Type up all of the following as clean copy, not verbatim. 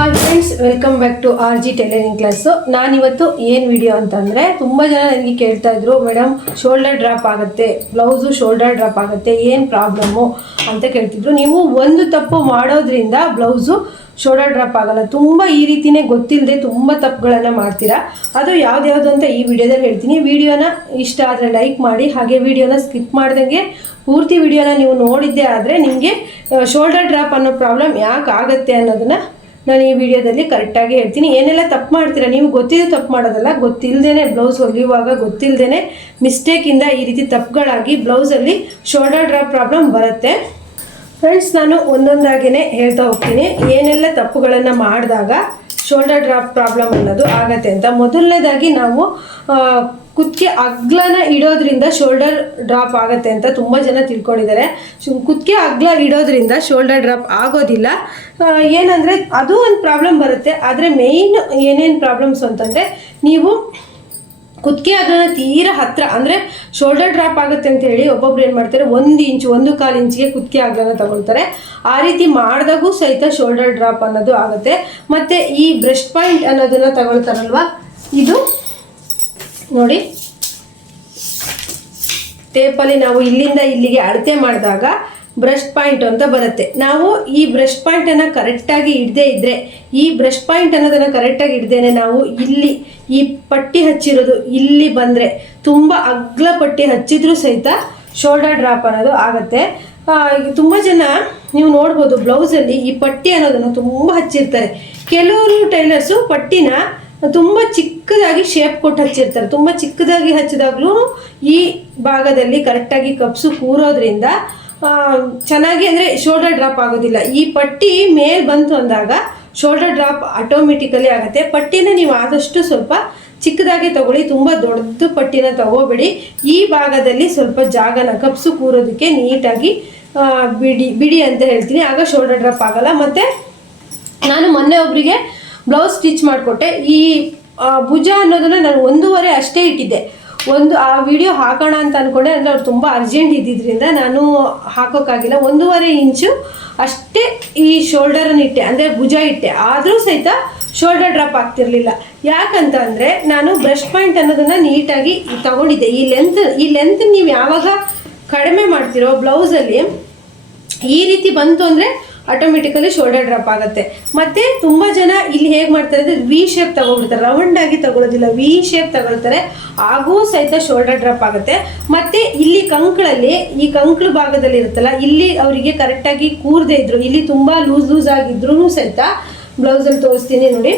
Hi friends, welcome back to RG tailoring class. ನಾನಿವತ್ತು ಏನು video ಅಂತಂದರೆ, ತುಂಬ ಜನ ನನಗೆ ಕೇಳ್ತಾ ಇದ್ರು, ಮೇಡಮ್ ಶೋಲ್ಡರ್ ಡ್ರಾಪ್ ಆಗುತ್ತೆ, ಬ್ಲೌಸು ಶೋಲ್ಡರ್ ಡ್ರಾಪ್ ಆಗುತ್ತೆ, ಏನು ಪ್ರಾಬ್ಲಮ್ಮು ಅಂತ ಕೇಳ್ತಿದ್ರು. ನೀವು ಒಂದು ತಪ್ಪು ಮಾಡೋದ್ರಿಂದ ಬ್ಲೌಸು ಶೋಲ್ಡರ್ ಡ್ರಾಪ್ ಆಗಲ್ಲ. ತುಂಬ ಈ ರೀತಿಯೇ ಗೊತ್ತಿಲ್ಲದೆ ತುಂಬ ತಪ್ಪುಗಳನ್ನು ಮಾಡ್ತೀರಾ. ಅದು ಯಾವ್ದು ಅಂತ ಈ ವಿಡಿಯೋದಲ್ಲಿ ಹೇಳ್ತೀನಿ. ವಿಡಿಯೋನ ಇಷ್ಟ ಆದರೆ ಲೈಕ್ ಮಾಡಿ, ಹಾಗೆ ವಿಡಿಯೋನ ಸ್ಕಿಪ್ ಮಾಡ್ದಂಗೆ ಪೂರ್ತಿ ವಿಡಿಯೋನ ನೀವು ನೋಡಿದ್ದೇ ಆದರೆ ನಿಮಗೆ ಶೋಲ್ಡರ್ ಡ್ರಾಪ್ ಅನ್ನೋ ಪ್ರಾಬ್ಲಮ್ ಯಾಕೆ ಆಗುತ್ತೆ ಅನ್ನೋದನ್ನು ನಾನು ಈ ವಿಡಿಯೋದಲ್ಲಿ ಕರೆಕ್ಟಾಗಿ ಹೇಳ್ತೀನಿ. ಏನೆಲ್ಲ ತಪ್ಪು ಮಾಡ್ತೀರಾ, ನೀವು ಗೊತ್ತಿದ್ದು ತಪ್ಪು ಮಾಡೋದಲ್ಲ, ಗೊತ್ತಿಲ್ಲದೇ ಬ್ಲೌಸ್ ಹೊಲಿಯುವಾಗ ಗೊತ್ತಿಲ್ಲದೇ ಮಿಸ್ಟೇಕಿಂದ ಈ ರೀತಿ ತಪ್ಪುಗಳಾಗಿ ಬ್ಲೌಸಲ್ಲಿ ಶೋಲ್ಡರ್ ಡ್ರಾಪ್ ಪ್ರಾಬ್ಲಮ್ ಬರುತ್ತೆ. ಫ್ರೆಂಡ್ಸ್, ನಾನು ಒಂದೊಂದಾಗಿಯೇ ಹೇಳ್ತಾ ಹೋಗ್ತೀನಿ ಏನೆಲ್ಲ ತಪ್ಪುಗಳನ್ನು ಮಾಡಿದಾಗ ಶೋಲ್ಡರ್ ಡ್ರಾಪ್ ಪ್ರಾಬ್ಲಮ್ ಅನ್ನೋದು ಆಗತ್ತೆ ಅಂತ. ಮೊದಲನೇದಾಗಿ ನಾವು ಕುತ್ತಿಗೆ ಅಗ್ಲನ ಇಡೋದ್ರಿಂದ ಶೋಲ್ಡರ್ ಡ್ರಾಪ್ ಆಗುತ್ತೆ ಅಂತ ತುಂಬ ಜನ ತಿಳ್ಕೊಂಡಿದ್ದಾರೆ. ಕುತ್ತಿಗೆ ಅಗ್ಲ ಇಡೋದ್ರಿಂದ ಶೋಲ್ಡರ್ ಡ್ರಾಪ್ ಆಗೋದಿಲ್ಲ. ಏನಂದರೆ ಅದು ಒಂದು ಪ್ರಾಬ್ಲಮ್ ಬರುತ್ತೆ. ಆದರೆ ಮೇಯ್ನ್ ಏನೇನು ಪ್ರಾಬ್ಲಮ್ಸ್ ಅಂತಂದರೆ, ನೀವು ಕುತ್ತಿಗೆ ಅಗ್ಲನ ತೀರಾ ಹತ್ತಿರ ಅಂದರೆ ಶೋಲ್ಡರ್ ಡ್ರಾಪ್ ಆಗುತ್ತೆ ಅಂತ ಹೇಳಿ ಒಬ್ಬೊಬ್ರು ಏನು ಮಾಡ್ತಾರೆ, 1 ಇಂಚು 1.25 ಇಂಚಿಗೆ ಕುತ್ತಿಗೆ ಅಗ್ಲನ ತಗೊಳ್ತಾರೆ. ಆ ರೀತಿ ಮಾಡಿದಾಗೂ ಸಹಿತ ಶೋಲ್ಡರ್ ಡ್ರಾಪ್ ಅನ್ನೋದು ಆಗುತ್ತೆ. ಮತ್ತು ಈ ಬ್ರೆಸ್ಟ್ ಪಾಯಿಂಟ್ ಅನ್ನೋದನ್ನು ತಗೊಳ್ತಾರಲ್ವ, ಇದು ನೋಡಿ, ಟೇಪಲ್ಲಿ ನಾವು ಇಲ್ಲಿಂದ ಇಲ್ಲಿಗೆ ಅಳತೆ ಮಾಡಿದಾಗ ಬ್ರಷ್ ಪಾಯಿಂಟ್ ಅಂತ ಬರುತ್ತೆ. ನಾವು ಈ ಬ್ರಷ್ ಪಾಯಿಂಟನ್ನು ಕರೆಕ್ಟಾಗಿ ಇಡದೇ ಇದ್ದರೆ, ಈ ಬ್ರಷ್ ಪಾಯಿಂಟ್ ಅನ್ನೋದನ್ನು ಕರೆಕ್ಟಾಗಿ ಇಡ್ದೇನೆ ನಾವು ಇಲ್ಲಿ ಈ ಪಟ್ಟಿ ಹಚ್ಚಿರೋದು ಇಲ್ಲಿ ಬಂದರೆ, ತುಂಬ ಅಗ್ಲ ಪಟ್ಟಿ ಹಚ್ಚಿದ್ರೂ ಸಹಿತ ಶೋಲ್ಡರ್ ಡ್ರಾಪ್ ಅನ್ನೋದು ಆಗುತ್ತೆ. ತುಂಬ ಜನ ನೀವು ನೋಡ್ಬೋದು, ಬ್ಲೌಸಲ್ಲಿ ಈ ಪಟ್ಟಿ ಅನ್ನೋದನ್ನು ತುಂಬ ಹಚ್ಚಿರ್ತಾರೆ. ಕೆಲವರು ಟೈಲರ್ಸು ಪಟ್ಟಿನ ತುಂಬ ಚಿಕ್ಕದಾಗಿ ಶೇಪ್ ಕೊಟ್ಟು ಹಚ್ಚಿರ್ತಾರೆ. ತುಂಬ ಚಿಕ್ಕದಾಗಿ ಹಚ್ಚಿದಾಗ್ಲೂ ಈ ಭಾಗದಲ್ಲಿ ಕರೆಕ್ಟಾಗಿ ಕಪ್ಸು ಕೂರೋದ್ರಿಂದ ಚೆನ್ನಾಗಿ, ಅಂದರೆ ಶೋಲ್ಡರ್ ಡ್ರಾಪ್ ಆಗೋದಿಲ್ಲ. ಈ ಪಟ್ಟಿ ಮೇಲೆ ಬಂತು ಅಂದಾಗ ಶೋಲ್ಡರ್ ಡ್ರಾಪ್ ಆಟೋಮೆಟಿಕಲಿ ಆಗುತ್ತೆ. ಪಟ್ಟಿನ ನೀವು ಆದಷ್ಟು ಸ್ವಲ್ಪ ಚಿಕ್ಕದಾಗಿ ತಗೊಳ್ಳಿ, ತುಂಬ ದೊಡ್ಡ ಪಟ್ಟಿನ ತಗೋಬೇಡಿ. ಈ ಭಾಗದಲ್ಲಿ ಸ್ವಲ್ಪ ಜಾಗನ ಕಪ್ಸು ಕೂರೋದಕ್ಕೆ ನೀಟಾಗಿ ಬಿಡಿ ಅಂತ ಹೇಳ್ತೀನಿ. ಆಗ ಶೋಲ್ಡರ್ ಡ್ರಾಪ್ ಆಗಲ್ಲ. ಮತ್ತು ನಾನು ಮೊನ್ನೆ ಒಬ್ಬರಿಗೆ ಬ್ಲೌಸ್ ಸ್ಟಿಚ್ ಮಾಡಿಕೊಟ್ಟೆ. ಈ ಭುಜ ಅನ್ನೋದನ್ನು ನಾನು 1.5 ಅಷ್ಟೇ ಇಟ್ಟಿದ್ದೆ. ಆ ವಿಡಿಯೋ ಹಾಕೋಣ ಅಂತ ಅಂದ್ಕೊಂಡೆ, ಅಂದರೆ ಅವ್ರು ತುಂಬ ಅರ್ಜೆಂಟ್ ಇದ್ದಿದ್ದರಿಂದ ನಾನು ಹಾಕೋಕ್ಕಾಗಿಲ್ಲ. 1.5 ಇಂಚು ಅಷ್ಟೇ ಈ ಶೋಲ್ಡರನ್ನು ಇಟ್ಟೆ, ಅಂದರೆ ಭುಜ ಇಟ್ಟೆ. ಆದರೂ ಸಹಿತ ಶೋಲ್ಡರ್ ಡ್ರಾಪ್ ಆಗ್ತಿರ್ಲಿಲ್ಲ. ಯಾಕಂತ ಅಂದರೆ ನಾನು ಬ್ರಷ್ ಪಾಯಿಂಟ್ ಅನ್ನೋದನ್ನು ನೀಟಾಗಿ ತಗೊಂಡಿದ್ದೆ. ಈ ಲೆಂತ್ ನೀವು ಯಾವಾಗ ಕಡಿಮೆ ಮಾಡ್ತಿರೋ ಬ್ಲೌಸಲ್ಲಿ ಈ ರೀತಿ ಬಂತು ಅಂದರೆ ಆಟೋಮೆಟಿಕಲಿ ಶೋಲ್ಡರ್ ಡ್ರಾಪ್ ಆಗುತ್ತೆ. ಮತ್ತು ತುಂಬ ಜನ ಇಲ್ಲಿ ಹೇಗೆ ಮಾಡ್ತಾರೆ ಅಂದರೆ, ವಿ ಶೇಪ್ ತಗೊಬಿಡ್ತಾರೆ, ರೌಂಡಾಗಿ ತಗೊಳ್ಳೋದಿಲ್ಲ, ವಿ ಶೇಪ್ ತಗೊಳ್ತಾರೆ. ಆಗೂ ಸಹಿತ ಶೋಲ್ಡರ್ ಡ್ರಾಪ್ ಆಗುತ್ತೆ. ಮತ್ತು ಇಲ್ಲಿ ಕಂಕಳಲ್ಲಿ, ಈ ಕಂಕಳು ಭಾಗದಲ್ಲಿ ಇರುತ್ತಲ್ಲ, ಇಲ್ಲಿ ಅವರಿಗೆ ಕರೆಕ್ಟಾಗಿ ಕೂರದೇ ಇದ್ರು, ಇಲ್ಲಿ ತುಂಬ ಲೂಸ್ ಆಗಿದ್ರೂ ಸಹಿತ ಬ್ಲೌಸಲ್ಲಿ ತೋರಿಸ್ತೀನಿ ನೋಡಿ.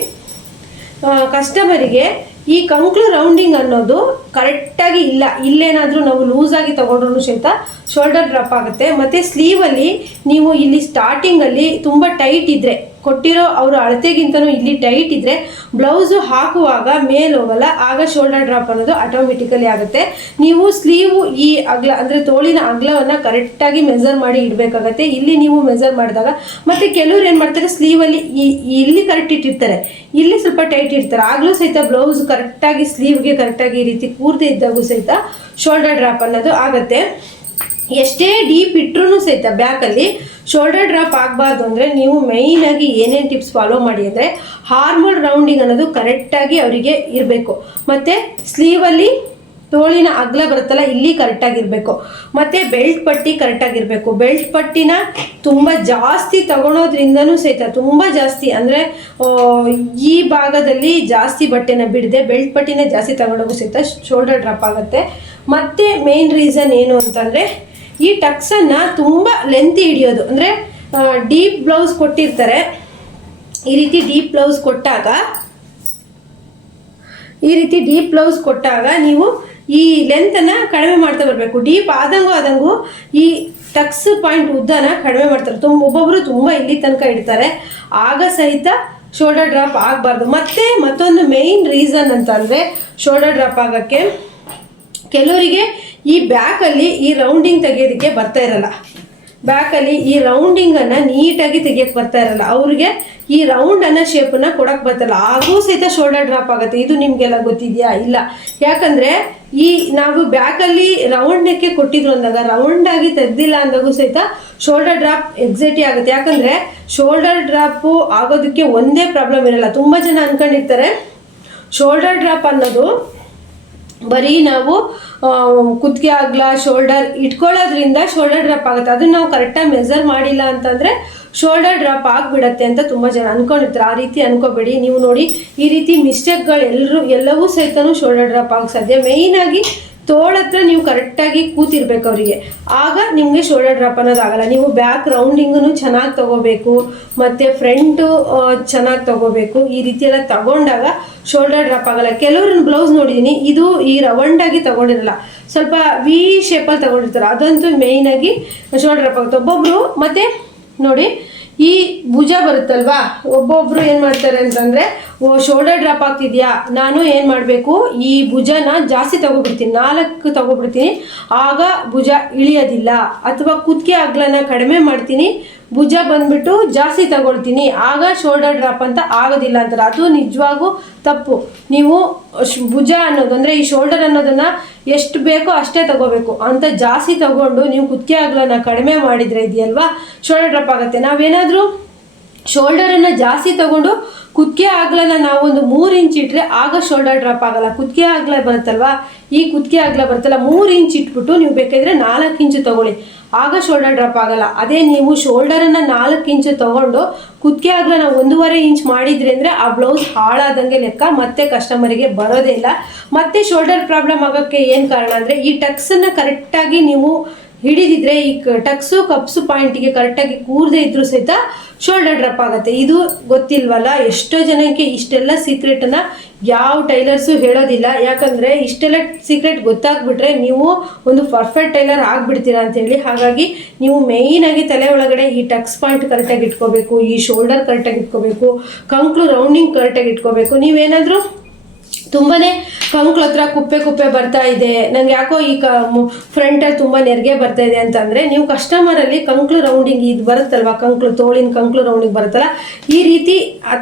ಕಸ್ಟಮರಿಗೆ ಈ ಕಂಕ್ಳು ರೌಂಡಿಂಗ್ ಅನ್ನೋದು ಕರೆಕ್ಟಾಗಿ ಇಲ್ಲ, ಇಲ್ಲೇನಾದರೂ ನಾವು ಲೂಸಾಗಿ ತಗೊಂಡ್ರೂ ಸಹಿತ ಶೋಲ್ಡರ್ ಡ್ರಾಪ್ ಆಗುತ್ತೆ. ಮತ್ತು ಸ್ಲೀವಲ್ಲಿ ನೀವು ಇಲ್ಲಿ ಸ್ಟಾರ್ಟಿಂಗಲ್ಲಿ ತುಂಬ ಟೈಟ್ ಇದ್ದರೆ, ಕೊಟ್ಟಿರೋ ಅವರು ಅಳತೆಗಿಂತನೂ ಇಲ್ಲಿ ಟೈಟ್ ಇದ್ದರೆ ಬ್ಲೌಸು ಹಾಕುವಾಗ ಮೇಲೆ ಹೋಗಲ್ಲ, ಆಗ ಶೋಲ್ಡರ್ ಡ್ರಾಪ್ ಅನ್ನೋದು ಆಟೋಮೆಟಿಕಲಿ ಆಗುತ್ತೆ. ನೀವು ಸ್ಲೀವು ಈ ಅಗಲ, ಅಂದರೆ ತೋಳಿನ ಅಗಲವನ್ನು ಕರೆಕ್ಟಾಗಿ ಮೆಜರ್ ಮಾಡಿ ಇಡಬೇಕಾಗತ್ತೆ. ಇಲ್ಲಿ ನೀವು ಮೆಜರ್ ಮಾಡಿದಾಗ, ಮತ್ತು ಕೆಲವ್ರು ಏನು ಮಾಡ್ತಾರೆ, ಸ್ಲೀವಲ್ಲಿ ಇಲ್ಲಿ ಕರೆಕ್ಟ್ ಇಟ್ಟಿರ್ತಾರೆ, ಇಲ್ಲಿ ಸ್ವಲ್ಪ ಟೈಟ್ ಇರ್ತಾರೆ, ಆಗಲೂ ಸಹಿತ ಬ್ಲೌಸ್ ಕರೆಕ್ಟಾಗಿ ಸ್ಲೀವ್ಗೆ ಕರೆಕ್ಟಾಗಿ ಈ ರೀತಿ ಕೂರದೇ ಇದ್ದಾಗೂ ಸಹಿತ ಶೋಲ್ಡರ್ ಡ್ರಾಪ್ ಅನ್ನೋದು ಆಗುತ್ತೆ. ಎಷ್ಟೇ ಡೀಪ್ ಇಟ್ಟರೂ ಸಹಿತ ಬ್ಯಾಕಲ್ಲಿ ಶೋಲ್ಡರ್ ಡ್ರಾಪ್ ಆಗಬಾರ್ದು ಅಂದರೆ ನೀವು ಮೇಯ್ನಾಗಿ ಏನೇನು ಟಿಪ್ಸ್ ಫಾಲೋ ಮಾಡಿ ಅಂದರೆ, ಹಾರ್ಮೋಲ್ ರೌಂಡಿಂಗ್ ಅನ್ನೋದು ಕರೆಕ್ಟಾಗಿ ಅವರಿಗೆ ಇರಬೇಕು. ಮತ್ತು ಸ್ಲೀವಲ್ಲಿ ತೋಳಿನ ಅಗಲ ಬರುತ್ತಲ್ಲ, ಇಲ್ಲಿ ಕರೆಕ್ಟಾಗಿರಬೇಕು. ಮತ್ತು ಬೆಲ್ಟ್ ಪಟ್ಟಿ ಕರೆಕ್ಟಾಗಿರಬೇಕು. ಬೆಲ್ಟ್ ಪಟ್ಟಿನ ತುಂಬ ಜಾಸ್ತಿ ತಗೊಳೋದ್ರಿಂದನೂ ಸಹಿತ, ತುಂಬ ಜಾಸ್ತಿ ಅಂದರೆ ಈ ಭಾಗದಲ್ಲಿ ಜಾಸ್ತಿ ಬಟ್ಟೆನ ಬಿಡದೆ ಬೆಲ್ಟ್ ಪಟ್ಟಿನೇ ಜಾಸ್ತಿ ತಗೊಳ್ಳೋದು ಸಹಿತ ಶೋಲ್ಡರ್ ಡ್ರಾಪ್ ಆಗುತ್ತೆ. ಮತ್ತು ಮೇನ್ ರೀಸನ್ ಏನು ಅಂತಂದರೆ, ಈ ಟಕ್ಸನ್ನು ತುಂಬ ಲೆಂತಿ ಹಿಡಿಯೋದು. ಅಂದರೆ ಡೀಪ್ ಬ್ಲೌಸ್ ಕೊಟ್ಟಿರ್ತಾರೆ, ಈ ರೀತಿ ಡೀಪ್ ಬ್ಲೌಸ್ ಕೊಟ್ಟಾಗ ನೀವು ಈ ಲೆಂತನ್ನು ಕಡಿಮೆ ಮಾಡ್ತಾ ಬರಬೇಕು. ಡೀಪ್ ಆದಂಗೂ ಈ ಟಕ್ಸ್ ಪಾಯಿಂಟ್ ಉದ್ದನ ಕಡಿಮೆ ಮಾಡ್ತಾರೆ. ಒಬ್ಬೊಬ್ಬರು ತುಂಬ ಇಲ್ಲಿ ತನಕ ಇಡ್ತಾರೆ, ಆಗ ಸಹಿತ ಶೋಲ್ಡರ್ ಡ್ರಾಪ್ ಆಗಬಾರ್ದು. ಮತ್ತು ಮತ್ತೊಂದು ಮೇಯ್ನ್ ರೀಸನ್ ಅಂತಂದರೆ ಶೋಲ್ಡರ್ ಡ್ರಾಪ್ ಆಗೋಕ್ಕೆ, ಕೆಲವರಿಗೆ ಈ ಬ್ಯಾಕಲ್ಲಿ ಈ ರೌಂಡಿಂಗ್ ತೆಗೆಯೋದಕ್ಕೆ ಬರ್ತಾ ಇರಲ್ಲ. ಬ್ಯಾಕಲ್ಲಿ ಈ ರೌಂಡಿಂಗನ್ನು ನೀಟಾಗಿ ತೆಗಿಯಕ್ಕೆ ಬರ್ತಾ ಇರಲ್ಲ, ಅವ್ರಿಗೆ ಈ ರೌಂಡ್ ಅನ್ನೋ ಶೇಪನ್ನು ಕೊಡಕ್ಕೆ ಬರ್ತಾರಲ್ಲ, ಆಗೂ ಸಹಿತ ಶೋಲ್ಡರ್ ಡ್ರಾಪ್ ಆಗುತ್ತೆ. ಇದು ನಿಮಗೆಲ್ಲ ಗೊತ್ತಿದೆಯಾ? ಇಲ್ಲ. ಯಾಕಂದರೆ ಈ ನಾವು ಬ್ಯಾಕಲ್ಲಿ ರೌಂಡ್ ನೆಕ್ಕೆ ಕೊಟ್ಟಿದ್ರು ಅಂದಾಗ ರೌಂಡಾಗಿ ತೆಗ್ದಿಲ್ಲ ಅಂದಾಗೂ ಸಹಿತ ಶೋಲ್ಡರ್ ಡ್ರಾಪ್ ಎಕ್ಸಾಕ್ಟ್ಲಿ ಆಗುತ್ತೆ. ಯಾಕಂದರೆ ಶೋಲ್ಡರ್ ಡ್ರಾಪು ಆಗೋದಕ್ಕೆ ಒಂದೇ ಪ್ರಾಬ್ಲಮ್ ಇರಲ್ಲ. ತುಂಬ ಜನ ಅಂದ್ಕೊಂಡಿರ್ತಾರೆ ಶೋಲ್ಡರ್ ಡ್ರಾಪ್ ಅನ್ನೋದು ಬರೀ ನಾವು ಕುತ್ತಿಗೆ ಅಗಲ ಶೋಲ್ಡರ್ ಇಟ್ಕೊಳ್ಳೋದ್ರಿಂದ ಶೋಲ್ಡರ್ ಡ್ರಾಪ್ ಆಗುತ್ತೆ, ಅದನ್ನ ನಾವು ಕರೆಕ್ಟಾಗಿ ಮೆಜರ್ ಮಾಡಿಲ್ಲ ಅಂತಂದರೆ ಶೋಲ್ಡರ್ ಡ್ರಾಪ್ ಆಗಿಬಿಡತ್ತೆ ಅಂತ ತುಂಬ ಜನ ಅಂದ್ಕೊಂಡಿರ್ತಾರೆ. ಆ ರೀತಿ ಅನ್ಕೋಬೇಡಿ. ನೀವು ನೋಡಿ ಈ ರೀತಿ ಮಿಸ್ಟೇಕ್ಗಳು ಎಲ್ಲವೂ ಸಹಿತನೂ ಶೋಲ್ಡರ್ ಡ್ರಾಪ್ ಆಗೋಕ್ಕೆ ಸಾಧ್ಯ. ಮೇಯ್ನಾಗಿ ತೋಳ ಹತ್ರ ನೀವು ಕರೆಕ್ಟಾಗಿ ಕೂತಿರ್ಬೇಕು ಅವರಿಗೆ, ಆಗ ನಿಮಗೆ ಶೋಲ್ಡರ್ ಡ್ರಾಪ್ ಅನ್ನೋದಾಗಲ್ಲ. ನೀವು ಬ್ಯಾಕ್ ರೌಂಡಿಂಗು ಚೆನ್ನಾಗಿ ತಗೋಬೇಕು, ಮತ್ತು ಫ್ರಂಟು ಚೆನ್ನಾಗಿ ತಗೋಬೇಕು. ಈ ರೀತಿ ಎಲ್ಲ ತಗೊಂಡಾಗ ಶೋಲ್ಡರ್ ಡ್ರಾಪ್ ಆಗಲ್ಲ. ಕೆಲವ್ರನ್ನ ಬ್ಲೌಸ್ ನೋಡಿದ್ದೀನಿ, ಇದು ಈ ರೌಂಡಾಗಿ ತಗೊಂಡಿರಲ್ಲ, ಸ್ವಲ್ಪ ವಿ ಶೇಪಲ್ಲಿ ತಗೊಂಡಿರ್ತಾರೆ, ಅದಂತೂ ಮೇಯ್ನಾಗಿ ಶೋಲ್ಡರ್ ಡ್ರಾಪ್ ಆಗುತ್ತೆ. ಒಬ್ಬೊಬ್ಬರು ಮತ್ತು ನೋಡಿ ಈ ಭುಜ ಬರುತ್ತಲ್ವಾ, ಒಬ್ಬೊಬ್ರು ಏನು ಮಾಡ್ತಾರೆ ಅಂತಂದರೆ ಶೋಲ್ಡರ್ ಡ್ರಾಪ್ ಆಗ್ತಿದ್ಯಾ, ನಾನು ಏನು ಮಾಡಬೇಕು ಈ ಭುಜನ ಜಾಸ್ತಿ ತಗೊಬಿಡ್ತೀನಿ, 4 ತಗೊಬಿಡ್ತೀನಿ, ಆಗ ಭುಜ ಇಳಿಯೋದಿಲ್ಲ. ಅಥವಾ ಕುತ್ತಿಗೆ ಅಗಲನ ಕಡಿಮೆ ಮಾಡ್ತೀನಿ, ಭುಜ ಬಂದ್ಬಿಟ್ಟು ಜಾಸ್ತಿ ತಗೊಳ್ತೀನಿ, ಆಗ ಶೋಲ್ಡರ್ ಡ್ರಾಪ್ ಅಂತ ಆಗೋದಿಲ್ಲ ಅಂತಾರೆ. ಅದು ನಿಜವಾಗೂ ತಪ್ಪು. ನೀವು ಭುಜ ಅನ್ನೋದು ಅಂದರೆ ಈ ಶೋಲ್ಡರ್ ಅನ್ನೋದನ್ನು ಎಷ್ಟು ಬೇಕೋ ಅಷ್ಟೇ ತಗೋಬೇಕು. ಅಂತ ಜಾಸ್ತಿ ತಗೊಂಡು ನೀವು ಕುತ್ತಿಗೆ ಅಗಲನ ಕಡಿಮೆ ಮಾಡಿದರೆ ಇದೆಯಲ್ವಾ ಶೋಲ್ಡರ್ ಡ್ರಾಪ್ ಆಗುತ್ತೆ. ನಾವೇನಾದರೂ ಶೋಲ್ಡರನ್ನು ಜಾಸ್ತಿ ತಗೊಂಡು ಕುತ್ತಿಗೆ ಅಗಲನ ನಾವೊಂದು 3 ಇಂಚ್ ಇಟ್ಟರೆ ಆಗ ಶೋಲ್ಡರ್ ಡ್ರಾಪ್ ಆಗಲ್ಲ. ಕುತ್ತಿಗೆ ಅಗಲ ಬರುತ್ತಲ್ವಾ, ಈ ಕುತ್ತಿಗೆ ಅಗಲ ಬರುತ್ತಲ್ಲ 3 ಇಂಚ್ ಇಟ್ಬಿಟ್ಟು ನೀವು ಬೇಕಾದರೆ 4 ಇಂಚು ತಗೊಳ್ಳಿ, ಆಗ ಶೋಲ್ಡರ್ ಡ್ರಾಪ್ ಆಗಲ್ಲ. ಅದೇ ನೀವು ಶೋಲ್ಡರನ್ನು 4 ಇಂಚು ತಗೊಂಡು ಕುತ್ತಿಗೆ ಅಗಲನ 1.5 ಇಂಚ್ ಮಾಡಿದ್ರಿ ಅಂದರೆ ಆ ಬ್ಲೌಸ್ ಹಾಳಾದಂಗೆ ಲೆಕ್ಕ, ಮತ್ತೆ ಕಸ್ಟಮರಿಗೆ ಬರೋದೇ ಇಲ್ಲ. ಮತ್ತೆ ಶೋಲ್ಡರ್ ಪ್ರಾಬ್ಲಮ್ ಆಗೋಕ್ಕೆ ಏನು ಕಾರಣ ಅಂದರೆ ಈ ಟಕ್ಸನ್ನು ಕರೆಕ್ಟಾಗಿ ನೀವು ಹಿಡಿದಿದ್ರೆ, ಈ ಟಕ್ಸು ಕಪ್ಸು ಪಾಯಿಂಟಿಗೆ ಕರೆಕ್ಟಾಗಿ ಕೂರದೇ ಇದ್ರೂ ಸಹಿತ ಶೋಲ್ಡರ್ ಡ್ರಾಪ್ ಆಗುತ್ತೆ. ಇದು ಗೊತ್ತಿಲ್ವಲ್ಲ ಎಷ್ಟೋ ಜನಕ್ಕೆ. ಇಷ್ಟೆಲ್ಲ ಸೀಕ್ರೆಟನ್ನು ಯಾವ ಟೈಲರ್ಸು ಹೇಳೋದಿಲ್ಲ. ಯಾಕಂದರೆ ಇಷ್ಟೆಲ್ಲ ಸೀಕ್ರೆಟ್ ಗೊತ್ತಾಗ್ಬಿಟ್ರೆ ನೀವು ಒಂದು ಪರ್ಫೆಕ್ಟ್ ಟೈಲರ್ ಆಗಿಬಿಡ್ತೀರಾ ಅಂತೇಳಿ. ಹಾಗಾಗಿ ನೀವು ಮೇಯ್ನಾಗಿ ತಲೆ ಒಳಗಡೆ ಈ ಟಕ್ಸ್ ಪಾಯಿಂಟ್ ಕರೆಕ್ಟಾಗಿ ಇಟ್ಕೋಬೇಕು, ಈ ಶೋಲ್ಡರ್ ಕರೆಕ್ಟಾಗಿ ಇಟ್ಕೋಬೇಕು, ಕಂಕ್ಳು ರೌಂಡಿಂಗ್ ಕರೆಕ್ಟಾಗಿ ಇಟ್ಕೋಬೇಕು. ನೀವೇನಾದರೂ ತುಂಬಾ ಕಂಕ್ಳ ಹತ್ರ ಕುಪ್ಪೆ ಬರ್ತಾ ಇದೆ, ನಂಗೆ ಯಾಕೋ ಈ ಫ್ರಂಟಲ್ಲಿ ತುಂಬ ನೆರಿಗೆ ಬರ್ತಾ ಇದೆ ಅಂತಂದರೆ ನೀವು ಕಸ್ಟಮರಲ್ಲಿ ಕಂಕ್ಳು ರೌಂಡಿಂಗ್ ಇದು ಬರುತ್ತಲ್ವ, ಕಂಕ್ಳು ತೋಳಿನ ಕಂಕ್ಳು ರೌಂಡಿಂಗ್ ಬರುತ್ತಲ್ಲ, ಈ ರೀತಿ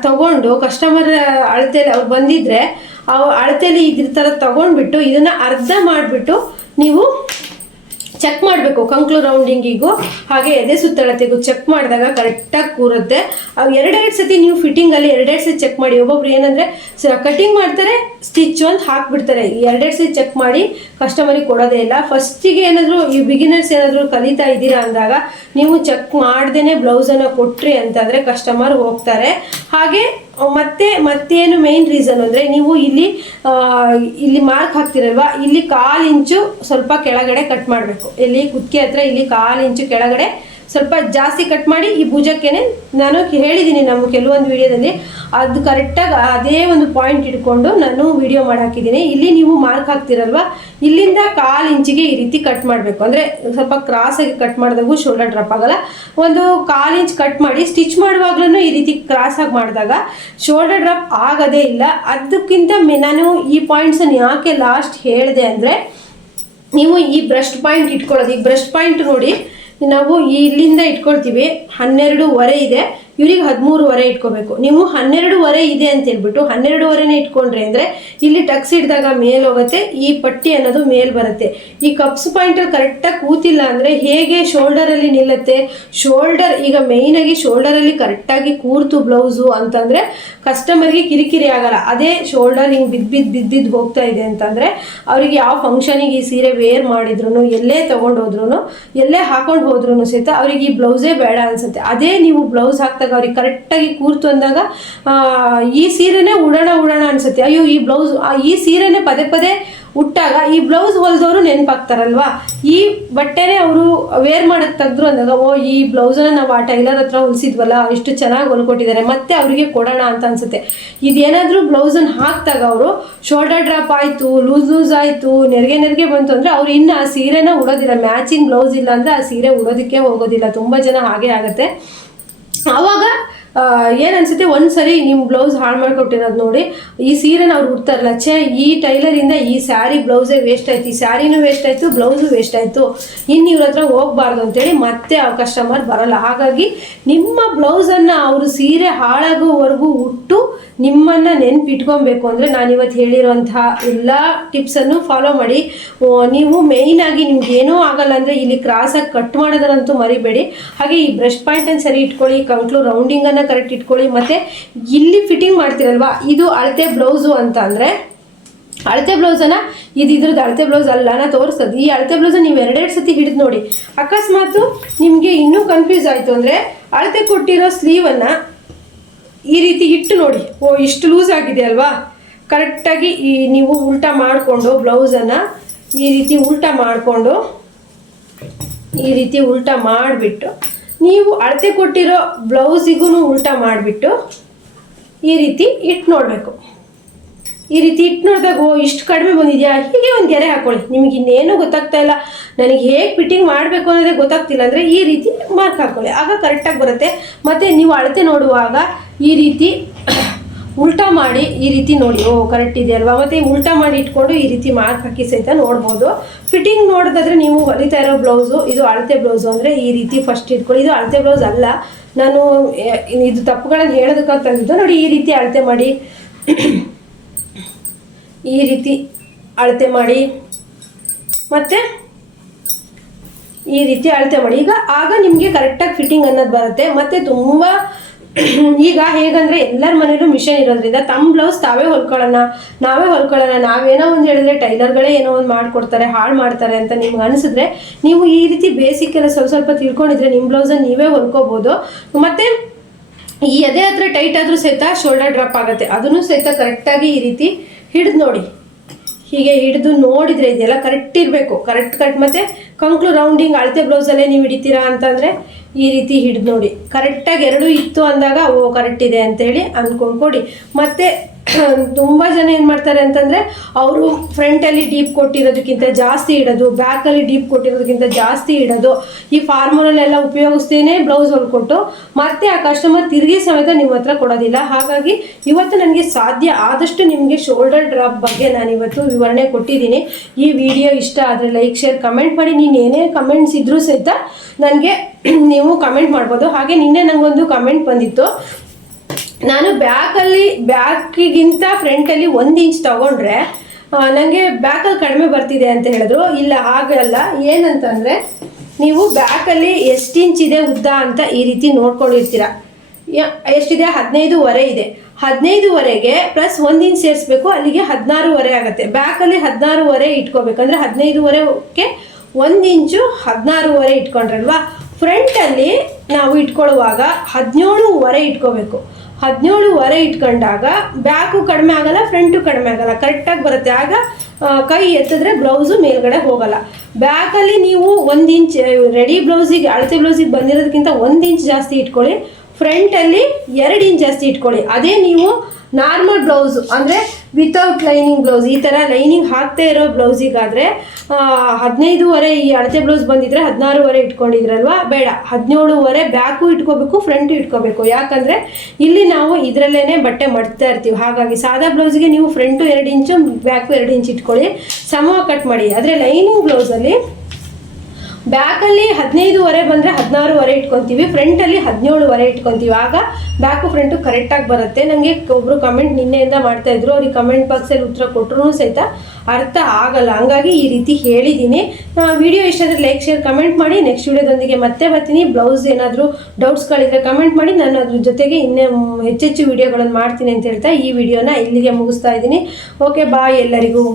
ತಗೊಂಡು ಕಸ್ಟಮರ್ ಅಳತೆಯಲ್ಲಿ ಅವ್ರು ಬಂದಿದ್ದರೆ ಅಳತೆಯಲ್ಲಿ ಇದ್ರ ಥರ ತೊಗೊಂಡ್ಬಿಟ್ಟು ಇದನ್ನು ಅರ್ಧ ಮಾಡಿಬಿಟ್ಟು ನೀವು ಚೆಕ್ ಮಾಡಬೇಕು. ಕಂಕ್ಳು ರೌಂಡಿಂಗಿಗೂ ಹಾಗೆ ಎದೆ ಸುತ್ತಳತೆಗೂ ಚೆಕ್ ಮಾಡಿದಾಗ ಕರೆಕ್ಟಾಗಿ ಕೂರುತ್ತೆ. ಅವು 2 ಸತಿ ನೀವು ಫಿಟ್ಟಿಂಗಲ್ಲಿ 2 ಸತಿ ಚೆಕ್ ಮಾಡಿ. ಒಬ್ಬೊಬ್ರು ಏನಂದರೆ ಕಟಿಂಗ್ ಮಾಡ್ತಾರೆ, ಸ್ಟಿಚ್ ಅಂತ ಹಾಕ್ಬಿಡ್ತಾರೆ. 2 ಸತಿ ಚೆಕ್ ಮಾಡಿ ಕಸ್ಟಮರಿಗೆ ಕೊಡೋದೇ ಇಲ್ಲ. ಫಸ್ಟಿಗೆ ಏನಾದರೂ ಈ ಬಿಗಿನರ್ಸ್ ಏನಾದರೂ ಕಲಿತಾ ಇದ್ದೀರಾ ಅಂದಾಗ ನೀವು ಚೆಕ್ ಮಾಡ್ದೇ ಬ್ಲೌಸನ್ನು ಕೊಟ್ರಿ ಅಂತಂದರೆ ಕಸ್ಟಮರ್ ಹೋಗ್ತಾರೆ. ಹಾಗೆ ಮತ್ತೇನು ಮೇನ್ ರೀಸನ್ ಅಂದರೆ ನೀವು ಇಲ್ಲಿ ಮಾರ್ಕ್ ಹಾಕ್ತಿರಲ್ವಾ, ಇಲ್ಲಿ 1/4 ಇಂಚು ಸ್ವಲ್ಪ ಕೆಳಗಡೆ ಕಟ್ ಮಾಡಬೇಕು. ಇಲ್ಲಿ ಕುತ್ತಿಗೆ ಹತ್ರ ಇಲ್ಲಿ 1/4 ಇಂಚು ಕೆಳಗಡೆ ಸ್ವಲ್ಪ ಜಾಸ್ತಿ ಕಟ್ ಮಾಡಿ ಈ ಭುಜಕ್ಕೇನೆ ನಾನು ಹೇಳಿದ್ದೀನಿ ನಮ್ಮ ಕೆಲವೊಂದು ವಿಡಿಯೋದಲ್ಲಿ, ಅದು ಕರೆಕ್ಟಾಗಿ ಅದೇ ಒಂದು ಪಾಯಿಂಟ್ ಇಟ್ಕೊಂಡು ನಾನು ವಿಡಿಯೋ ಮಾಡಿ ಹಾಕಿದ್ದೀನಿ. ಇಲ್ಲಿ ನೀವು ಮಾರ್ಕ್ ಹಾಕ್ತಿರಲ್ವ, ಇಲ್ಲಿಂದ 1/4 ಇಂಚಿಗೆ ಈ ರೀತಿ ಕಟ್ ಮಾಡಬೇಕು. ಅಂದರೆ ಸ್ವಲ್ಪ ಕ್ರಾಸಾಗಿ ಕಟ್ ಮಾಡಿದಾಗೂ ಶೋಲ್ಡರ್ ಡ್ರಾಪ್ ಆಗಲ್ಲ. ಒಂದು 1/4 ಇಂಚ್ ಕಟ್ ಮಾಡಿ ಸ್ಟಿಚ್ ಮಾಡುವಾಗ್ಲೂ ಈ ರೀತಿ ಕ್ರಾಸಾಗಿ ಮಾಡಿದಾಗ ಶೋಲ್ಡರ್ ಡ್ರಾಪ್ ಆಗೋದೇ ಇಲ್ಲ. ಅದಕ್ಕಿಂತ ನಾನು ಈ ಪಾಯಿಂಟ್ಸನ್ನು ಯಾಕೆ ಲಾಸ್ಟ್ ಹೇಳಿದೆ ಅಂದರೆ, ನೀವು ಈ ಬ್ರಸ್ಟ್ ಪಾಯಿಂಟ್ ಇಟ್ಕೊಳ್ಳೋದು, ಈ ಬ್ರಸ್ಟ್ ಪಾಯಿಂಟ್ ನೋಡಿ ನಾವು ಇಲ್ಲಿಂದ ಇಟ್ಕೊಳ್ತೀವಿ 12.5 ಇದೆ, ಇವ್ರಿಗೆ 13.5 ಇಟ್ಕೋಬೇಕು. ನೀವು 12.5 ಇದೆ ಅಂತ ಹೇಳ್ಬಿಟ್ಟು 12.5ನೇ ಇಟ್ಕೊಂಡ್ರೆ ಅಂದರೆ ಇಲ್ಲಿ ಟಕ್ಸ್ ಹಿಡಿದಾಗ ಮೇಲ್ ಹೋಗುತ್ತೆ, ಈ ಪಟ್ಟಿ ಅನ್ನೋದು ಮೇಲ್ ಬರುತ್ತೆ. ಈ ಕಪ್ಸ್ ಪಾಯಿಂಟಲ್ಲಿ ಕರೆಕ್ಟಾಗಿ ಕೂತಿಲ್ಲ ಅಂದರೆ ಹೇಗೆ ಶೋಲ್ಡರಲ್ಲಿ ನಿಲ್ಲುತ್ತೆ? ಶೋಲ್ಡರ್ ಈಗ ಮೇಯ್ನಾಗಿ ಶೋಲ್ಡರಲ್ಲಿ ಕರೆಕ್ಟಾಗಿ ಕೂರ್ತು ಬ್ಲೌಸು ಅಂತಂದರೆ ಕಸ್ಟಮರ್ಗೆ ಕಿರಿಕಿರಿ ಆಗಲ್ಲ. ಅದೇ ಶೋಲ್ಡರ್ ಹಿಂಗೆ ಬಿದ್ದು ಹೋಗ್ತಾ ಇದೆ ಅಂತಂದರೆ ಅವರಿಗೆ ಯಾವ ಫಂಕ್ಷನಿಗೆ ಈ ಸೀರೆ ವೇರ್ ಮಾಡಿದ್ರು, ಎಲ್ಲೇ ತೊಗೊಂಡೋದ್ರೂ, ಎಲ್ಲೇ ಹಾಕೊಂಡು ಹೋದ್ರೂ ಸಹಿತ ಅವ್ರಿಗೆ ಈ ಬ್ಲೌಸೇ ಬೇಡ ಅನಿಸುತ್ತೆ. ಅದೇ ನೀವು ಬ್ಲೌಸ್ ಹಾಕ್ದಾಗ ಅವ್ರಿಗೆ ಕರೆಕ್ಟಾಗಿ ಕೂರ್ತು ಅಂದಾಗ ಈ ಸೀರೆನೇ ಉಡೋಣ ಅನಿಸುತ್ತೆ. ಅಯ್ಯೋ ಈ ಸೀರೆನೇ ಪದೇ ಉಟ್ಟಾಗ ಈ ಬ್ಲೌಸ್ ಹೊಲಿದವರು ನೆನಪಾಗ್ತಾರಲ್ವಾ, ಈ ಬಟ್ಟೆನೇ ಅವರು ವೇರ್ ಮಾಡೋಕ್ಕೆ ತೆಗೆದ್ರು ಅಂದಾಗ ಈ ಬ್ಲೌಸನ್ನು ನಾವು ಆ ಟೈಲರ್ ಹತ್ರ ಹೊಲಿಸಿದ್ವಲ್ಲ, ಇಷ್ಟು ಚೆನ್ನಾಗಿ ಹೊಲ್ಕೊಟ್ಟಿದ್ದಾರೆ, ಮತ್ತೆ ಅವರಿಗೆ ಕೊಡೋಣ ಅಂತ ಅನಿಸುತ್ತೆ. ಇದೇನಾದರೂ ಬ್ಲೌಸನ್ನು ಹಾಕಿದಾಗ ಅವರು ಶೋಲ್ಡರ್ ಡ್ರಾಪ್ ಆಯಿತು, ಲೂಸ್ ಆಯಿತು, ನೆರಿಗೆ ಬಂತು ಅಂದರೆ ಅವ್ರು ಇನ್ನು ಆ ಸೀರೆನ ಉಡೋದಿಲ್ಲ. ಮ್ಯಾಚಿಂಗ್ ಬ್ಲೌಸ್ ಇಲ್ಲ ಅಂದರೆ ಆ ಸೀರೆ ಉಡೋದಕ್ಕೆ ಹೋಗೋದಿಲ್ಲ. ತುಂಬ ಜನ ಹಾಗೆ ಆಗುತ್ತೆ. ಆವಾಗ ಏನು ಅನ್ಸುತ್ತೆ ಒಂದ್ಸರಿ ನಿಮ್ಮ ಬ್ಲೌಸ್ ಹಾಳು ಮಾಡಿಕೊಟ್ಟಿರೋದು ನೋಡಿ, ಈ ಸೀರೆನ ಅವ್ರು ಉಡ್ತಾರಲ್ಲ, ಈ ಟೈಲರಿಂದ ಈ ಸ್ಯಾರಿ ಬ್ಲೌಸೇ ವೇಸ್ಟ್ ಆಯ್ತು, ಈ ಸ್ಯಾರಿನೂ ವೇಸ್ಟ್ ಆಯಿತು, ಬ್ಲೌಸು ವೇಸ್ಟ್ ಆಯಿತು, ಇನ್ನು ಇವ್ರ ಹತ್ರ ಹೋಗಬಾರ್ದು ಅಂತೇಳಿ ಮತ್ತೆ ಆ ಕಸ್ಟಮರ್ ಬರಲ್ಲ. ಹಾಗಾಗಿ ನಿಮ್ಮ ಬ್ಲೌಸನ್ನು ಅವರು ಸೀರೆ ಹಾಳಾಗೋವರೆಗೂ ಉಟ್ಟು ನಿಮ್ಮನ್ನು ನೆನ್ಪಿಟ್ಕೊಬೇಕು ಅಂದರೆ ನಾನಿವತ್ತು ಹೇಳಿರುವಂತಹ ಎಲ್ಲ ಟಿಪ್ಸನ್ನು ಫಾಲೋ ಮಾಡಿ. ನೀವು ಮೇಯ್ನಾಗಿ ನಿಮ್ಗೆ ಏನೂ ಆಗಲ್ಲ ಅಂದರೆ ಇಲ್ಲಿ ಕ್ರಾಸಾಗಿ ಕಟ್ ಮಾಡೋದನ್ನಂತೂ ಮರಿಬೇಡಿ. ಹಾಗೆ ಈ ಬ್ರಷ್ ಪಾಯಿಂಟನ್ನು ಸರಿ ಇಟ್ಕೊಳ್ಳಿ, ಕಂಕ್ಳು ರೌಂಡಿಂಗನ್ನು ಕರೆಕ್ಟ್ ಇಟ್ಕೊಳ್ಳಿ. ಮತ್ತು ಇಲ್ಲಿ ಫಿಟ್ಟಿಂಗ್ ಮಾಡ್ತೀರಲ್ವಾ, ಇದು ಅಳತೆ ಬ್ಲೌಸು ಅಂತ ಅಂದರೆ ಅಳತೆ ಬ್ಲೌಸನ್ನು ಇದ್ರದ್ದು ಅಳತೆ ಬ್ಲೌಸ್ ಅಲ್ಲ, ನಾನು ತೋರಿಸ್ತದೆ. ಈ ಅಳತೆ ಬ್ಲೌಸನ್ನು ನೀವು ಎರಡೆರಡು ಸತಿ ಹಿಡಿದು ನೋಡಿ. ಅಕಸ್ಮಾತು ನಿಮಗೆ ಇನ್ನೂ ಕನ್ಫ್ಯೂಸ್ ಆಯಿತು ಅಂದರೆ ಅಳತೆ ಕೊಟ್ಟಿರೋ ಸ್ಲೀವನ್ನು ಈ ರೀತಿ ಇಟ್ಟು ನೋಡಿ. ಇಷ್ಟು ಲೂಸ್ ಆಗಿದೆ ಅಲ್ವಾ, ಕರೆಕ್ಟಾಗಿ ನೀವು ಉಲ್ಟಾ ಮಾಡಿಕೊಂಡು ಬ್ಲೌಸನ್ನು ಈ ರೀತಿ ಉಲ್ಟಾ ಮಾಡಿಕೊಂಡು ಈ ರೀತಿ ಉಲ್ಟಾ ಮಾಡಿಬಿಟ್ಟು ನೀವು ಅಳತೆ ಕೊಟ್ಟಿರೋ ಬ್ಲೌಸಿಗೂ ಉಲ್ಟಾ ಮಾಡಿಬಿಟ್ಟು ಈ ರೀತಿ ಇಟ್ಟು ನೋಡಬೇಕು. ಈ ರೀತಿ ಇಟ್ಟು ನೋಡಿದಾಗ ಇಷ್ಟು ಕಡಿಮೆ ಬಂದಿದೆಯಾ, ಹೀಗೆ ಒಂದು ಗೆರೆ ಹಾಕ್ಕೊಳ್ಳಿ. ನಿಮಗೆ ಇನ್ನೇನು ಗೊತ್ತಾಗ್ತಾ ಇಲ್ಲ, ನನಗೆ ಹೇಗೆ ಫಿಟ್ಟಿಂಗ್ ಮಾಡಬೇಕು ಅನ್ನೋದೇ ಗೊತ್ತಾಗ್ತಿಲ್ಲ ಅಂದರೆ ಈ ರೀತಿ ಮಾರ್ಕ್ ಹಾಕ್ಕೊಳ್ಳಿ, ಆಗ ಕರೆಕ್ಟಾಗಿ ಬರುತ್ತೆ. ಮತ್ತು ನೀವು ಅಳತೆ ನೋಡುವಾಗ ಈ ರೀತಿ ಉಲ್ಟಾ ಮಾಡಿ ಈ ರೀತಿ ನೋಡಿ, ಕರೆಕ್ಟ್ ಇದೆ ಅಲ್ವಾ. ಮತ್ತು ಉಲ್ಟಾ ಮಾಡಿ ಇಟ್ಕೊಂಡು ಈ ರೀತಿ ಮಾರ್ಕ್ ಹಾಕಿ ಸಹಿತ ನೋಡ್ಬೋದು. ಫಿಟ್ಟಿಂಗ್ ನೋಡೋದಾದ್ರೆ ನೀವು ಹೊಲಿತಾ ಇರೋ ಬ್ಲೌಸು, ಇದು ಅಳತೆ ಬ್ಲೌಸು ಅಂದರೆ ಈ ರೀತಿ ಫಸ್ಟ್ ಇಟ್ಕೊಳ್ಳಿ. ಇದು ಅಳತೆ ಬ್ಲೌಸ್ ಅಲ್ಲ, ನಾನು ಇದು ತಪ್ಪುಗಳನ್ನು ಹೇಳೋದಕ್ಕಾಗಿ ತಂದಿದ್ದು ನೋಡಿ. ಈ ರೀತಿ ಅಳತೆ ಮಾಡಿ, ಈ ರೀತಿ ಅಳತೆ ಮಾಡಿ, ಮತ್ತು ಈ ರೀತಿ ಅಳತೆ ಮಾಡಿ. ಆಗ ನಿಮಗೆ ಕರೆಕ್ಟಾಗಿ ಫಿಟ್ಟಿಂಗ್ ಅನ್ನೋದು ಬರುತ್ತೆ. ಮತ್ತು ತುಂಬ ಈಗ ಹೇಗಂದರೆ ಎಲ್ಲರ ಮನೇಲೂ ಮಿಷನ್ ಇರೋದ್ರಿಂದ ತಮ್ಮ ಬ್ಲೌಸ್ ನಾವೇ ಹೊಲ್ಕೊಳ್ಳೋಣ, ನಾವೇನೋ ಒಂದು ಹೇಳಿದ್ರೆ ಟೈಲರ್ಗಳೇ ಏನೋ ಒಂದು ಮಾಡಿಕೊಡ್ತಾರೆ, ಹಾಳು ಮಾಡ್ತಾರೆ ಅಂತ ನಿಮ್ಗೆ ಅನಿಸಿದ್ರೆ ನೀವು ಈ ರೀತಿ ಬೇಸಿಕ್ ಎಲ್ಲ ಸ್ವಲ್ಪ ತಿಳ್ಕೊಂಡಿದ್ರೆ ನಿಮ್ಮ ಬ್ಲೌಸನ್ನು ನೀವೇ ಹೊಲ್ಕೋಬೋದು. ಮತ್ತು ಈ ಎದೆ ಹತ್ರ ಟೈಟ್ ಆದರೂ ಸಹಿತ ಶೋಲ್ಡರ್ ಡ್ರಾಪ್ ಆಗುತ್ತೆ, ಅದನ್ನು ಸಹಿತ ಕರೆಕ್ಟಾಗಿ ಈ ರೀತಿ ಹಿಡಿದು ನೋಡಿ. ಹೀಗೆ ಹಿಡಿದು ನೋಡಿದರೆ ಇದೆಲ್ಲ ಕರೆಕ್ಟ್ ಇರಬೇಕು, ಕರೆಕ್ಟ್. ಮತ್ತು ಕಂಕ್ಳು ರೌಂಡಿಂಗ್ ಅಳತೆ ಬ್ಲೌಸಲ್ಲೇ ನೀವು ಹಿಡಿತೀರಾ ಅಂತಂದರೆ ಈ ರೀತಿ ಹಿಡಿದು ನೋಡಿ. ಕರೆಕ್ಟಾಗಿ ಎರಡೂ ಇತ್ತು ಅಂದಾಗ ಕರೆಕ್ಟ್ ಇದೆ ಅಂತೇಳಿ ಅಂದ್ಕೊಂಡ್ಕೊಡಿ. ಮತ್ತು ತುಂಬ ಜನ ಏನು ಮಾಡ್ತಾರೆ ಅಂತಂದರೆ ಅವರು ಫ್ರಂಟಲ್ಲಿ ಡೀಪ್ ಕೊಟ್ಟಿರೋದಕ್ಕಿಂತ ಜಾಸ್ತಿ ಇಡೋದು, ಬ್ಯಾಕಲ್ಲಿ ಡೀಪ್ ಕೊಟ್ಟಿರೋದಕ್ಕಿಂತ ಜಾಸ್ತಿ ಇಡೋದು, ಈ ಫಾರ್ಮುಲೆಲ್ಲ ಉಪಯೋಗಿಸ್ತೇನೆ ಬ್ಲೌಸ್ ಹೊಲ್ಕೊಟ್ಟು ಮತ್ತೆ ಆ ಕಸ್ಟಮರ್ ತಿರುಗಿ ಸಮೇತ ನಿಮ್ಮ ಹತ್ರ ಕೊಡೋದಿಲ್ಲ. ಹಾಗಾಗಿ ಇವತ್ತು ನನಗೆ ಸಾಧ್ಯ ಆದಷ್ಟು ನಿಮಗೆ ಶೋಲ್ಡರ್ ಡ್ರಾಪ್ ಬಗ್ಗೆ ನಾನಿವತ್ತು ವಿವರಣೆ ಕೊಟ್ಟಿದ್ದೀನಿ. ಈ ವಿಡಿಯೋ ಇಷ್ಟ ಆದರೆ ಲೈಕ್, ಶೇರ್, ಕಮೆಂಟ್ ಮಾಡಿ. ನೀನು ಏನೇ ಕಮೆಂಟ್ಸ್ ಇದ್ದರೂ ಸಹಿತ ನನಗೆ ನೀವು ಕಮೆಂಟ್ ಮಾಡ್ಬೋದು. ಹಾಗೆ ನಿನ್ನೆ ನನಗೊಂದು ಕಮೆಂಟ್ ಬಂದಿತ್ತು, ನಾನು ಬ್ಯಾಕಿಗಿಂತ ಫ್ರಂಟಲ್ಲಿ 1 ಇಂಚ್ ತೊಗೊಂಡ್ರೆ ನನಗೆ ಬ್ಯಾಕಲ್ಲಿ ಕಡಿಮೆ ಬರ್ತಿದೆ ಅಂತ ಹೇಳಿದ್ರು. ಇಲ್ಲ, ಹಾಗಲ್ಲ. ಏನಂತಂದರೆ ನೀವು ಬ್ಯಾಕಲ್ಲಿ ಎಷ್ಟು ಇಂಚ್ ಇದೆ ಉದ್ದ ಅಂತ ಈ ರೀತಿ ನೋಡ್ಕೊಂಡಿರ್ತೀರ. ಎಷ್ಟಿದೆ? 15.5 ಇದೆ. 15.5ಗೆ ಪ್ಲಸ್ 1 ಇಂಚ್ ಸೇರಿಸ್ಬೇಕು, ಅಲ್ಲಿಗೆ 16.5 ಆಗುತ್ತೆ. ಬ್ಯಾಕಲ್ಲಿ 16.5 ಇಟ್ಕೋಬೇಕಂದ್ರೆ 15.5ಕ್ಕೆ 1 ಇಂಚು 16.5 ಇಟ್ಕೊಂಡ್ರಲ್ವಾ. ಫ್ರಂಟಲ್ಲಿ ನಾವು ಇಟ್ಕೊಳ್ಳುವಾಗ 17.5 ಇಟ್ಕೋಬೇಕು. 17.5 ಇಟ್ಕೊಂಡಾಗ ಬ್ಯಾಕು ಕಡಿಮೆ ಆಗಲ್ಲ, ಫ್ರಂಟು ಕಡಿಮೆ ಆಗಲ್ಲ, ಕರೆಕ್ಟಾಗಿ ಬರುತ್ತೆ. ಆಗ ಕೈ ಎತ್ತಿದ್ರೆ ಬ್ಲೌಸು ಮೇಲ್ಗಡೆ ಹೋಗಲ್ಲ. ಬ್ಯಾಕಲ್ಲಿ ನೀವು 1 ಇಂಚ್ ರೆಡಿ ಬ್ಲೌಸಿಗೆ ಅಳತೆ ಬ್ಲೌಸಿಗೆ ಬಂದಿರೋದಕ್ಕಿಂತ 1 ಇಂಚ್ ಜಾಸ್ತಿ ಇಟ್ಕೊಳ್ಳಿ. ಫ್ರಂಟಲ್ಲಿ 2 ಇಂಚ್ ಜಾಸ್ತಿ ಇಟ್ಕೊಳ್ಳಿ. ಅದೇ ನೀವು ನಾರ್ಮಲ್ ಬ್ಲೌಸು ಅಂದರೆ ವಿತೌಟ್ ಲೈನಿಂಗ್ ಬ್ಲೌಸ್, ಈ ಥರ ಲೈನಿಂಗ್ ಹಾಕ್ತಾ ಇರೋ ಬ್ಲೌಸಿಗಾದರೆ 15.5 ಈ ಅಳತೆ ಬ್ಲೌಸ್ ಬಂದಿದ್ರೆ 16.5 ಇಟ್ಕೊಂಡಿದ್ರಲ್ವ, ಬೇಡ 17.5 ಬ್ಯಾಕು ಇಟ್ಕೋಬೇಕು, ಫ್ರಂಟು ಇಟ್ಕೋಬೇಕು. ಯಾಕಂದರೆ ಇಲ್ಲಿ ನಾವು ಇದರಲ್ಲೇ ಬಟ್ಟೆ ಮಡ್ತಾ ಇರ್ತೀವಿ. ಹಾಗಾಗಿ ಸಾದಾ ಬ್ಲೌಸಿಗೆ ನೀವು ಫ್ರಂಟು 2 ಇಂಚು ಬ್ಯಾಕು 2 ಇಂಚ್ ಇಟ್ಕೊಳ್ಳಿ, ಸಮವಾಗಿ ಕಟ್ ಮಾಡಿ. ಆದರೆ ಲೈನಿಂಗ್ ಬ್ಲೌಸಲ್ಲಿ ಬ್ಯಾಕಲ್ಲಿ 15.5 ಬಂದರೆ 16.5 ಇಟ್ಕೊತೀವಿ, ಫ್ರಂಟಲ್ಲಿ 17.5 ಇಟ್ಕೊತೀವಿ. ಆಗ ಬ್ಯಾಕು ಫ್ರಂಟು ಕರೆಕ್ಟಾಗಿ ಬರುತ್ತೆ. ನನಗೆ ಒಬ್ಬರು ಕಮೆಂಟ್ ನಿನ್ನೆಯಿಂದ ಮಾಡ್ತಾಯಿದ್ರು, ಅವ್ರಿಗೆ ಕಮೆಂಟ್ ಬಾಕ್ಸಲ್ಲಿ ಉತ್ತರ ಕೊಟ್ಟರು ಸಹಿತ ಅರ್ಥ ಆಗಲ್ಲ. ಹಂಗಾಗಿ ಈ ರೀತಿ ಹೇಳಿದ್ದೀನಿ. ವಿಡಿಯೋ ಇಷ್ಟ ಆದರೆ ಲೈಕ್, ಶೇರ್, ಕಮೆಂಟ್ ಮಾಡಿ. ನೆಕ್ಸ್ಟ್ ವಿಡಿಯೋದೊಂದಿಗೆ ಮತ್ತೆ ಬರ್ತೀನಿ. ಬ್ಲೌಸ್ ಏನಾದರೂ ಡೌಟ್ಸ್ಗಳಿದ್ರೆ ಕಮೆಂಟ್ ಮಾಡಿ, ನಾನು ಅದ್ರ ಜೊತೆಗೆ ಇನ್ನೂ ಹೆಚ್ಚೆಚ್ಚು ವಿಡಿಯೋಗಳನ್ನು ಮಾಡ್ತೀನಿ ಅಂತ ಹೇಳ್ತಾ ಈ ವಿಡಿಯೋನ ಇಲ್ಲಿಗೆ ಮುಗಿಸ್ತಾ ಇದ್ದೀನಿ. ಓಕೆ, ಬಾಯ್ ಎಲ್ಲರಿಗೂ.